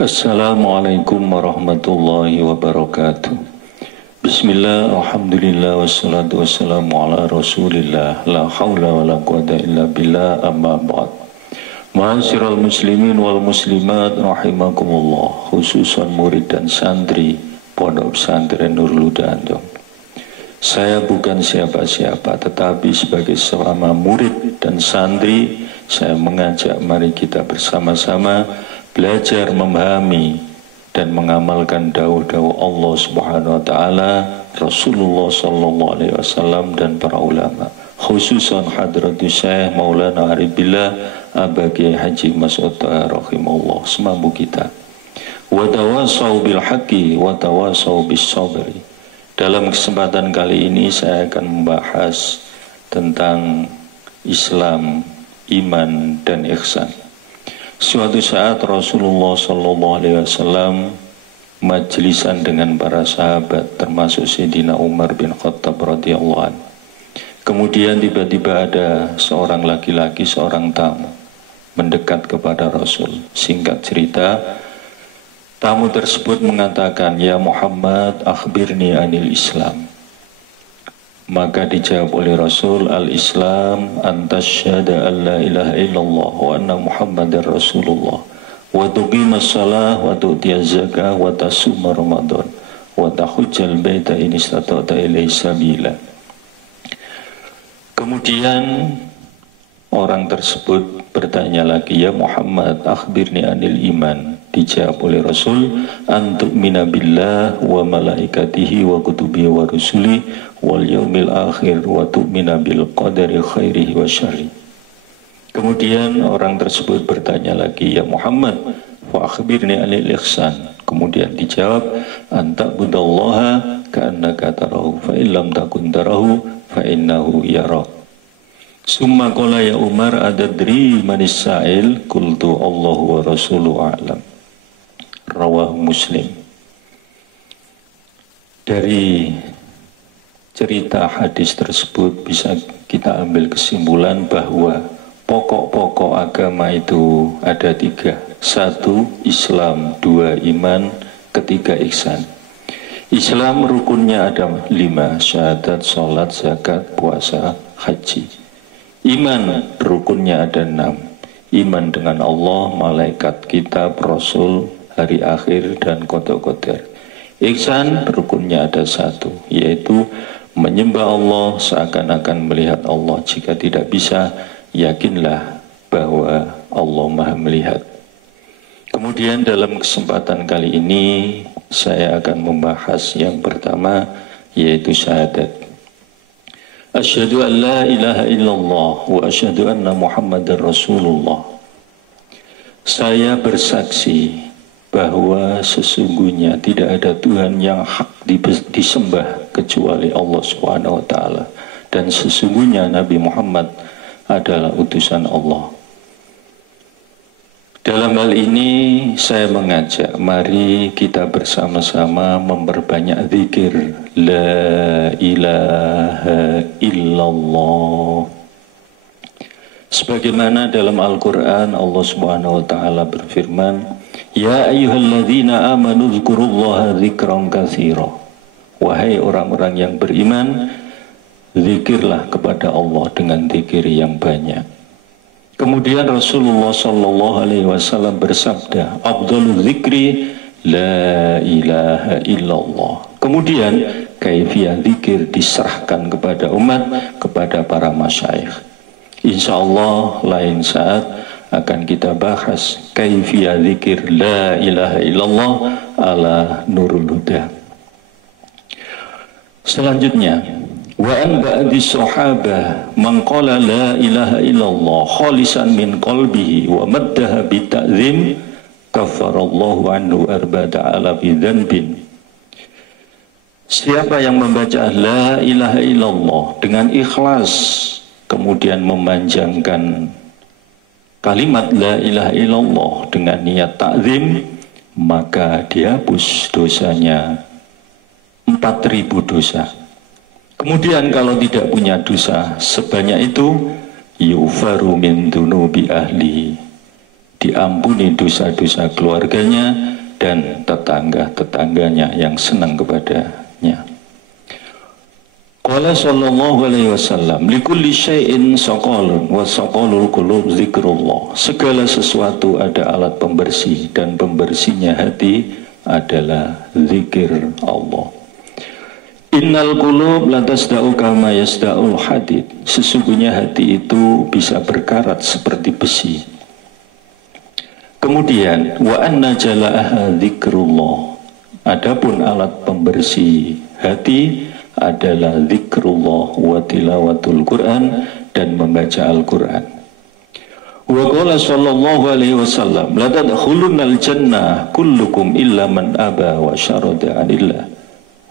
Assalamualaikum warahmatullahi wabarakatuh. Bismillah, alhamdulillah, wassalatu wassalamu ala rasulillah. La hawla wa la quwata illa billah, amma ba'd. Ma'asyiral muslimin wal muslimat rahimakumullah, khususan murid dan santri Pondok Pesantren Nurul Huda Antum. Saya bukan siapa-siapa, tetapi sebagai seorang murid dan santri, saya mengajak mari kita bersama-sama belajar memahami dan mengamalkan dawuh-dawuh Allah Subhanahu wa taala, Rasulullah sallallahu alaihi wasallam dan para ulama, khususan Hadratus Syekh Maulana Aribillah Abagi Haji Mas'ud rahimahullah, semampu kita. Wa tawasau bil haqqi wa tawasau bis sabri. Dalam kesempatan kali ini saya akan membahas tentang Islam, iman dan ihsan. Suatu saat Rasulullah sallallahu alaihi wasallam majlisan dengan para sahabat termasuk Sayyidina Umar bin Khattab radhiyallahu anhu. Kemudian tiba-tiba ada seorang laki-laki, seorang tamu mendekat kepada Rasul. Singkat cerita, tamu tersebut mengatakan, "Ya Muhammad, akhbirni anil Islam." Maka dijawab oleh Rasul, "Al-Islam antasyhada an la ilaha illallah wa anna Muhammadar Rasulullah wa tuqimas shalah wa tu'tiyaz zakah wa tasuma Ramadan wa tahujjal baita in istata'ta ilaihi sabila." Kemudian orang tersebut bertanya lagi, "Ya Muhammad, akhbirni anil iman." Dijawab oleh Rasul, "Antu'mina billah wa malaikatihi wa kutubihi wa rusuli wal yaumil akhir wa tu'mina bil qadari khairihi wa syarri." Kemudian orang tersebut bertanya lagi, "Ya Muhammad, fa akhbirni anil ihsan." Kemudian dijawab, "Anta'budallaha ka'annaka tarahu fa illam takun tarahu fa innahu yarak." Summa qala ya Umar adadri manis sa'il, qultu Allahu wa rasuluhu a'lam. Rawah Muslim. Dari cerita hadis tersebut bisa kita ambil kesimpulan bahwa pokok-pokok agama itu ada tiga. Satu, Islam. Dua, iman. Ketiga, ihsan. Islam rukunnya ada 5, syahadat, sholat, zakat, puasa, haji. Iman rukunnya ada 6, iman dengan Allah, malaikat, kitab, rasul, hari akhir dan qada-qadar. Ihsan rukunnya ada 1, yaitu menyembah Allah seakan-akan melihat Allah. Jika tidak bisa, yakinlah bahwa Allah Maha melihat. Kemudian dalam kesempatan kali ini saya akan membahas yang pertama, yaitu syahadat. Asyhadu an la ilaha illallah wa asyhadu anna Muhammadar Rasulullah. Saya bersaksi bahwa sesungguhnya tidak ada Tuhan yang hak disembah kecuali Allah Subhanahu wa taala, dan sesungguhnya Nabi Muhammad adalah utusan Allah. Dalam hal ini saya mengajak mari kita bersama-sama memperbanyak zikir la ilaha illallah. Sebagaimana dalam Al-Quran Allah Subhanahu wa taala berfirman, "Ya ayyuhalladzina amanu dzkurullaha dzikran katsira." Wahai orang-orang yang beriman, zikirlah kepada Allah dengan zikir yang banyak. Kemudian Rasulullah sallallahu alaihi wasallam bersabda, "Afdhalul dzikri la ilaha illallah." Kemudian kaifiyah zikir diserahkan kepada umat, kepada para masyayikh. Insyaallah lain saat akan kita bahas kaifiyah zikir la ilaha illallah ala Nurul Huda. Selanjutnya, wa an ba'di sahabah man qala la ilaha illallah khalisan min qalbihi wa maddaha bi ta'zim kafarallahu anhu arba'ata alafi dhanbin. Siapa yang membaca la ilaha illallah dengan ikhlas kemudian memanjangkan kalimat la ilaha illallah dengan niat ta'zim, maka dihapus dosanya 4.000 dosa. Kemudian kalau tidak punya dosa sebanyak itu, yufaru min dunubi ahli, diampuni dosa-dosa keluarganya dan tetangga-tetangganya yang senang kepadanya. Qala sallallahu alaihi wasallam, likulli syai'in saqalun wa saqalul qulub zikrullah. Segala sesuatu ada alat pembersih dan pembersihnya hati adalah zikir Allah. Innal qulub la tasda'u kama yasda'ul hadid. Sesungguhnya hati itu bisa berkarat seperti besi. Kemudian wa anna jala'aha zikrullah. Adapun alat pembersih hati adalah zikrullah wa tilawatul Quran dan membaca Al-Quran. Wa qala sallallahu alaihi wasallam, la tadkhulunnal jannah kullukum illa man aba wa syarada anillah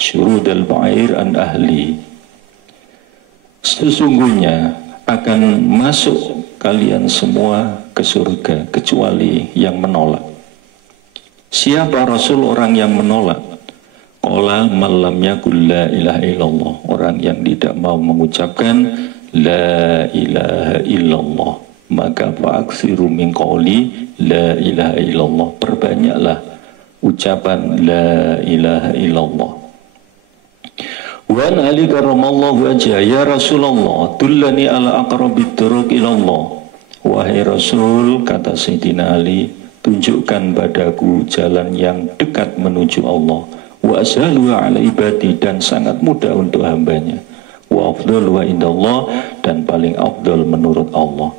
syurudal ba'ir an ahli. Sesungguhnya akan masuk kalian semua ke surga kecuali yang menolak. Siapa Rasul orang yang menolak? Qala malam yakul la ilaha illallah, orang yang tidak mau mengucapkan la ilaha illallah. Maka fa'aksiru min qawli la ilaha illallah, perbanyaklah ucapan la ilaha illallah. Wa an Ali karramallahu wajhah, ya Rasulullah dullani ala aqrabit turuq ilallah. Wahai Rasul, kata Sayyidina Ali, tunjukkan padaku jalan yang dekat menuju Allah. Wa ashalu ala ibadi, dan sangat mudah untuk hambanya. Wa afdal wa indallah, dan paling afdal menurut Allah.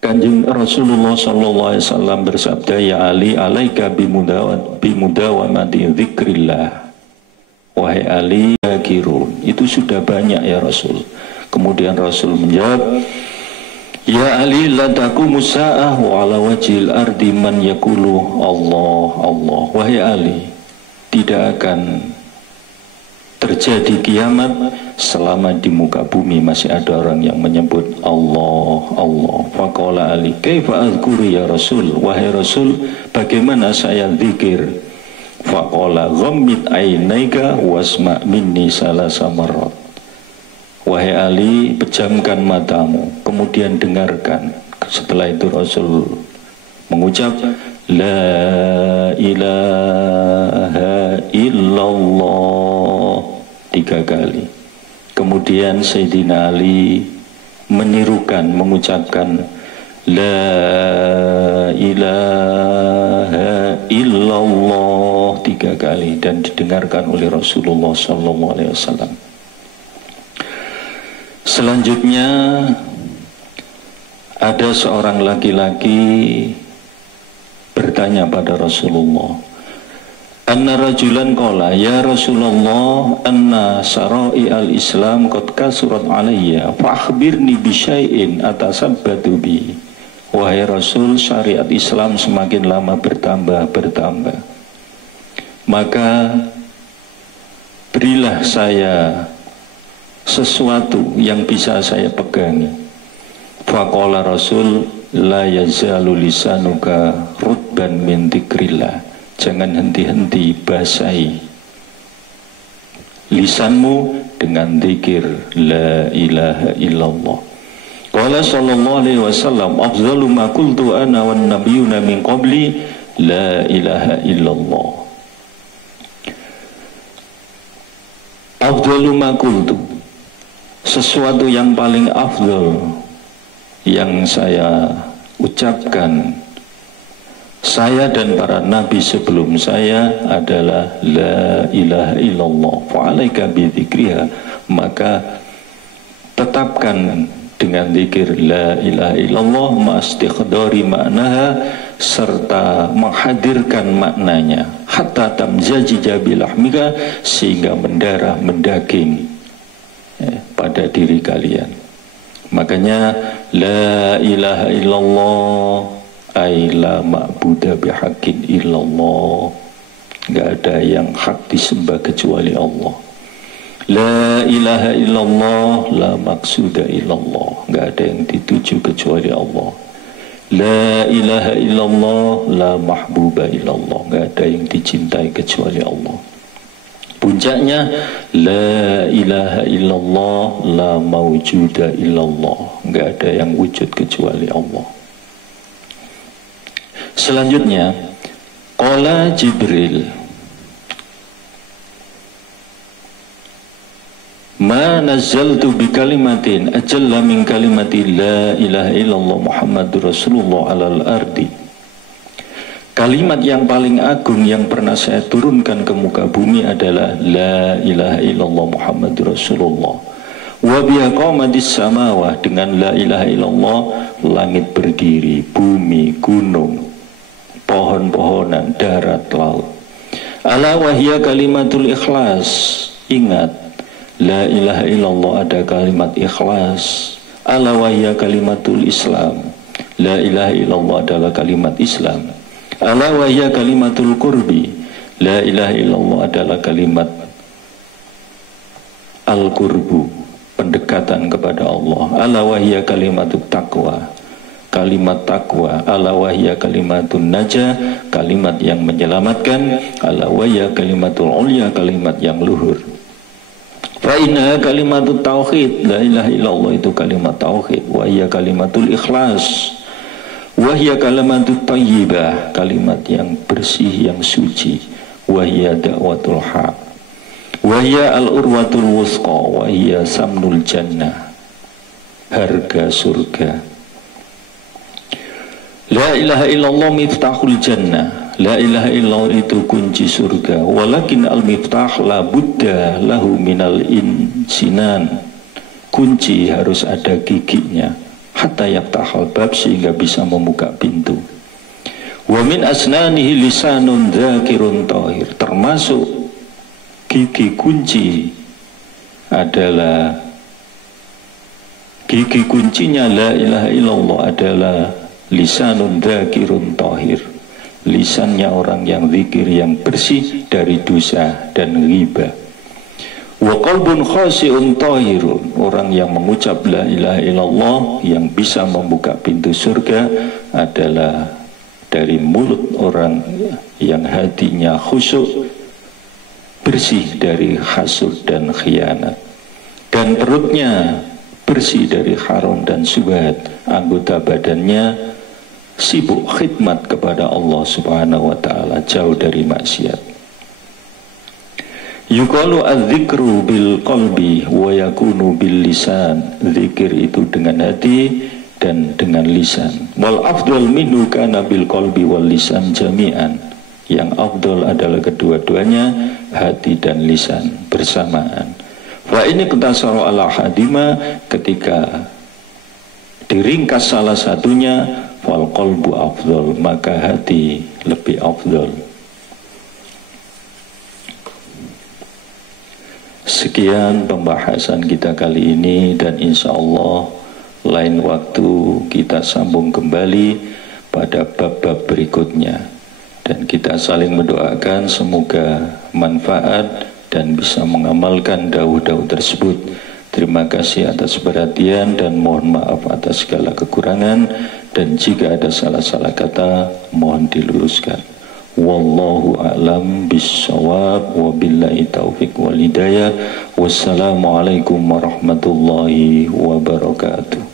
Kanjeng Rasulullah sallallahu alaihi wasallam bersabda, ya Ali, alaika bimudawamati dzikrillah. Wahai Ali, kirun, itu sudah banyak ya Rasul. Kemudian Rasul menjawab, ya Ali, la taqumu sa'ah wa ala wajhil ardi man yaqulu Allah Allah. Wahai Ali, tidak akan terjadi kiamat selama di muka bumi masih ada orang yang menyebut Allah Allah. Faqala Ali, kaifa azkuru ya Rasul? Wahai Rasul, bagaimana saya zikir? Faqala ghammid ainaika wasma' minni salasa marrat. Wahai Ali, pejamkan matamu, kemudian dengarkan. Setelah itu Rasul mengucap la ilaha illallah 3 kali. Kemudian Sayyidina Ali menirukan, mengucapkan la ilaha illallah 3 kali dan didengarkan oleh Rasulullah sallallahu alaihi wasallam. Selanjutnya ada seorang laki-laki bertanya pada Rasulullah, anna rajulan qala ya Rasulullah anna sarai al-islam qad kasurat alayya fa akhbirni bi syai'in atasabbatu bi. Wahai Rasul, syariat Islam semakin lama bertambah, maka berilah saya sesuatu yang bisa saya pegangi. Faqala Rasul, la yazalu lisanuka rutban min dzikrillah. Jangan henti-henti basahi lisanmu dengan zikir la ilaha illallah. Qala sallallahu alaihi wasallam, afdalu ma qultu ana wan nabiyyuna min qabli la ilaha illallah. Afdalu ma qultu, sesuatu yang paling afdal yang saya ucapkan, saya dan para nabi sebelum saya, adalah la ilaha illallah. Fa'alaika bidzikriha, maka tetapkan dengan zikir la ilaha illallah ma'astikhdari maknaha, serta menghadirkan maknanya, hatta tamzajija bilahmika, sehingga mendarah mendaging pada diri kalian. Makanya la ilaha illallah ay la ma'buda bihaqqin illallah, enggak ada yang hak disembah kecuali Allah. La ilaha illallah la maqsuda illallah, enggak ada yang dituju kecuali Allah. La ilaha illallah la mahbuba illallah, enggak ada yang dicintai kecuali Allah. Puncaknya la ilaha illallah la mawjuda illallah, enggak ada yang wujud kecuali Allah. Selanjutnya, qala Jibril, ma nazzaltu bi kalimatin ajalla min kalimati la ilaha illallah Muhammadur Rasulullah alal ardi. Kalimat yang paling agung yang pernah saya turunkan ke muka bumi adalah la ilaha illallah Muhammadur Rasulullah. Wa biha qamatis samawah, dengan la ilaha illallah langit berdiri, bumi, gunung, pohon-pohonan, darat, laut. Ala wahya kalimatul ikhlas. Ingat, la ilaha illallah ada kalimat ikhlas. Ala wahya kalimatul Islam. La ilaha illallah adalah kalimat Islam. Ala wahya kalimatul qurbi. La ilaha illallah adalah kalimat al-qurbu, pendekatan kepada Allah. Ala wahya kalimatut taqwa, kalimat takwa. Ala wahya kalimatun najah, kalimat yang menyelamatkan. Ala wahya kalimatul ulya, kalimat yang luhur. Fa inna kalimatut tauhid, la ilaha illallah itu kalimat tauhid. Wahya kalimatul ikhlas, wahya kalimatut tayyibah, kalimat yang bersih, yang suci. Wahya da'watul haq, wahya al-urwatul wusqa, wahya samnul jannah, harga surga. La ilaha illallah miftahul jannah, la ilaha illallah itu kunci surga. Walakin al-miftah la budda lahu minal insinan, kunci harus ada giginya, hatta yaftahal bab, sehingga bisa membuka pintu. Wa min asnanihi lisanun dzakirun tahir, termasuk gigi kunci adalah, gigi kuncinya la ilaha illallah adalah lisanun dzakirun tahir, lisannya orang yang zikir, yang bersih dari dosa dan ghibah. Wa qalbun khasi'un tahirun, orang yang mengucap la ilaha illallah yang bisa membuka pintu surga adalah dari mulut orang yang hatinya khusyuk, bersih dari hasud dan khianat, dan perutnya bersih dari haram dan syubhat, anggota badannya sibuk khidmat kepada Allah Subhanahu wa ta'ala, jauh dari maksiat. Yuqalu adz-dzikru bil qalbi wa yakunu bil lisan, zikir itu dengan hati dan dengan lisan. Wal afdal minhu kana bil qalbi wal lisan jami'an, yang afdal adalah kedua-duanya, hati dan lisan bersamaan. Wa ini ketasara ala hadima, ketika diringkas salah satunya, wal qalbu afdal, maka hati lebih afdal. Sekian pembahasan kita kali ini, dan insya Allah lain waktu kita sambung kembali pada bab-bab berikutnya, dan kita saling mendoakan semoga manfaat dan bisa mengamalkan dawuh-dawuh tersebut. Terima kasih atas perhatian dan mohon maaf atas segala kekurangan, dan jika ada salah-salah kata mohon diluruskan. Wallahu a'lam bissawab, wa billahi taufiq wal hidayah. Wassalamualaikum warahmatullahi wabarakatuh.